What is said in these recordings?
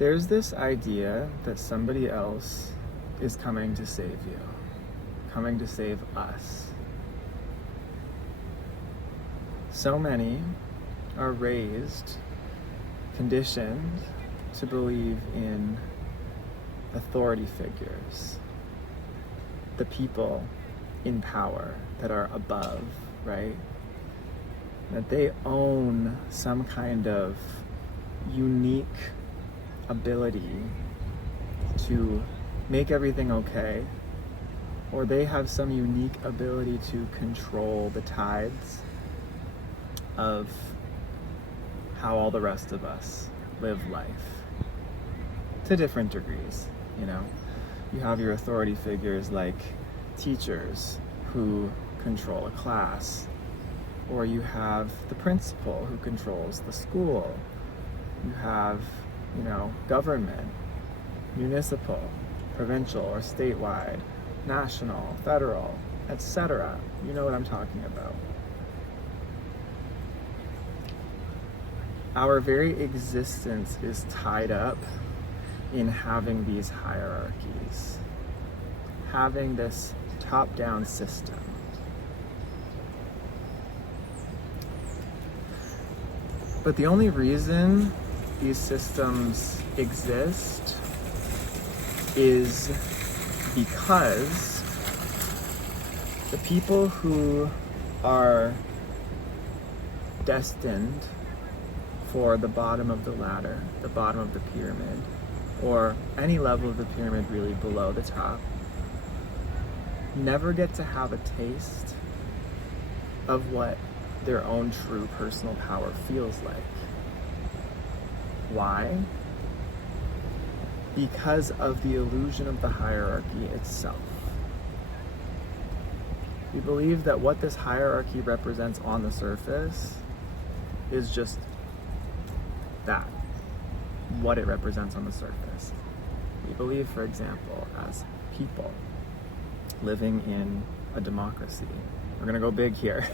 There's this idea that somebody else is coming to save you, coming to save us. So many are raised, conditioned to believe in authority figures, the people in power that are above, right? That they own some kind of unique ability to make everything okay, or they have some unique ability to control the tides of how all the rest of us live life to different degrees. You have your authority figures like teachers who control a class, or you have the principal who controls the school. You have, government, municipal, provincial or statewide, national, federal, etc. You know what I'm talking about. Our very existence is tied up in having these hierarchies, having this top-down system. But the only reason these systems exist is because the people who are destined for the bottom of the ladder, the bottom of the pyramid, or any level of the pyramid really below the top, never get to have a taste of what their own true personal power feels like. Why? Because of the illusion of the hierarchy itself. We believe that what this hierarchy represents on the surface is just that, what it represents on the surface. We believe, for example, as people living in a democracy, we're gonna go big here.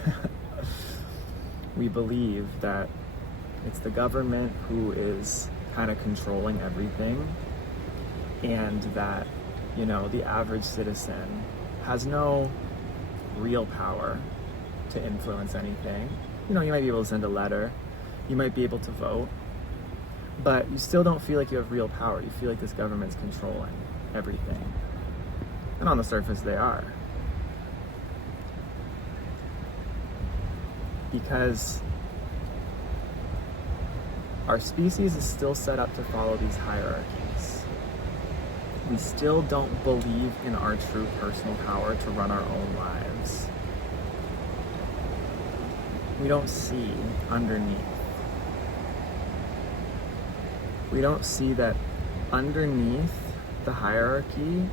We believe that it's the government who is kind of controlling everything, and that, the average citizen has no real power to influence anything. You might be able to send a letter, you might be able to vote, but you still don't feel like you have real power. You feel like this government's controlling everything. And on the surface, they are. Because our species is still set up to follow these hierarchies. We still don't believe in our true personal power to run our own lives. We don't see underneath. We don't see that underneath the hierarchy,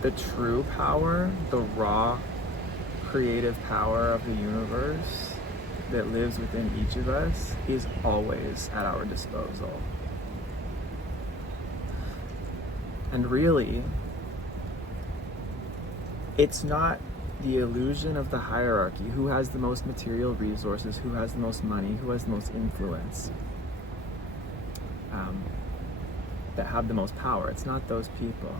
the true power, the raw creative power of the universe that lives within each of us is always at our disposal. And really, it's not the illusion of the hierarchy, who has the most material resources, who has the most money, who has the most influence, that have the most power. It's not those people.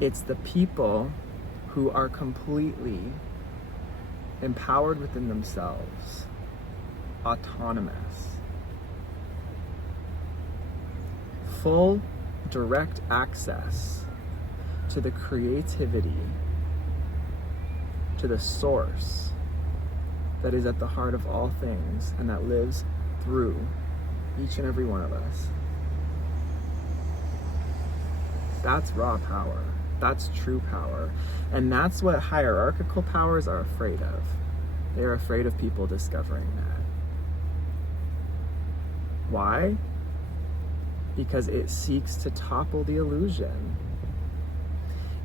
It's the people who are completely empowered within themselves, autonomous, full direct access to the creativity, to the source that is at the heart of all things and that lives through each and every one of us. That's raw power. That's true power. And that's what hierarchical powers are afraid of. They're afraid of people discovering that. Why? Because it seeks to topple the illusion.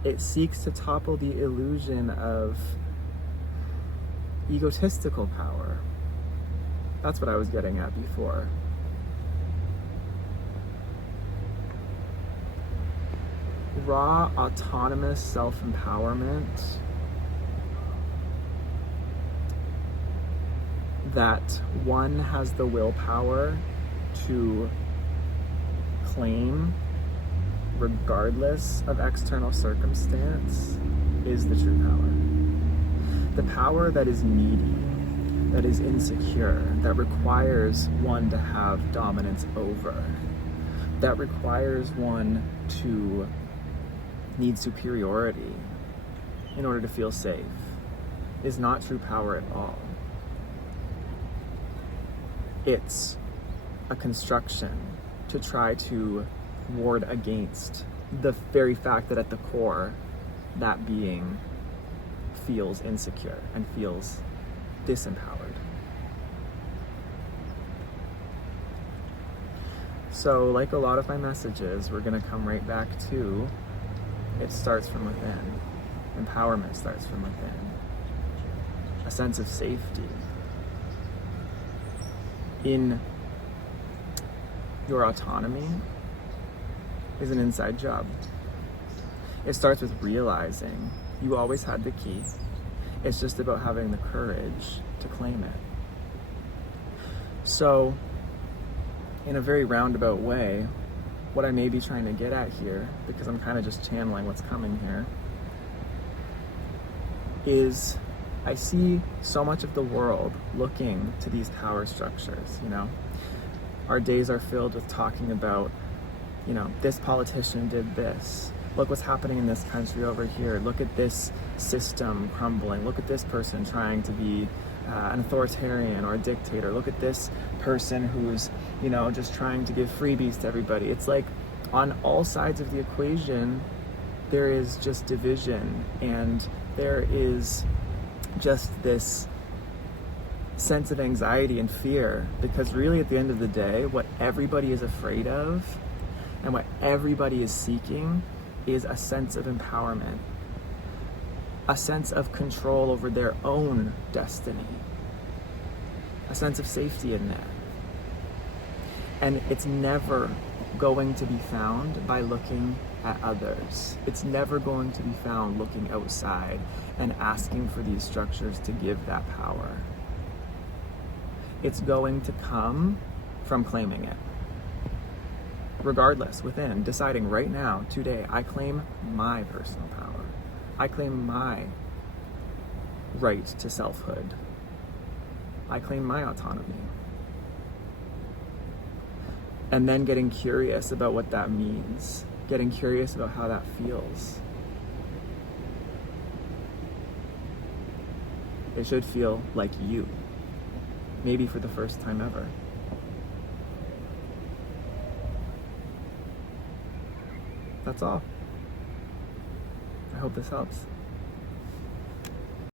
It seeks to topple the illusion of egotistical power. That's what I was getting at before. Raw, autonomous self-empowerment that one has the willpower to claim regardless of external circumstance is the true power. The power that is needy, that is insecure, that requires one to have dominance over, that requires one to need superiority in order to feel safe, is not true power at all. It's a construction to try to ward against the very fact that at the core, that being feels insecure and feels disempowered. So, like a lot of my messages, we're going to come right back to it starts from within. Empowerment starts from within. A sense of safety in your autonomy is an inside job. It starts with realizing you always had the key. It's just about having the courage to claim it. So, in a very roundabout way, what I may be trying to get at here, because I'm kind of just channeling what's coming here, is I see so much of the world looking to these power structures, you know? Our days are filled with talking about, you know, this politician did this. Look what's happening in this country over here. Look at this system crumbling. Look at this person trying to be an authoritarian or a dictator. Look at this person who's, you know, just trying to give freebies to everybody. It's like on all sides of the equation, there is just division, and there is just this sense of anxiety and fear, because really at the end of the day, what everybody is afraid of and what everybody is seeking is a sense of empowerment, a sense of control over their own destiny, a sense of safety in that. And it's never going to be found by looking at others. It's never going to be found looking outside and asking for these structures to give that power. It's going to come from claiming it. Regardless, within, deciding right now, today, I claim my personal power. I claim my right to selfhood. I claim my autonomy. And then getting curious about what that means, getting curious about how that feels. It should feel like you, maybe for the first time ever. That's all. I hope this helps.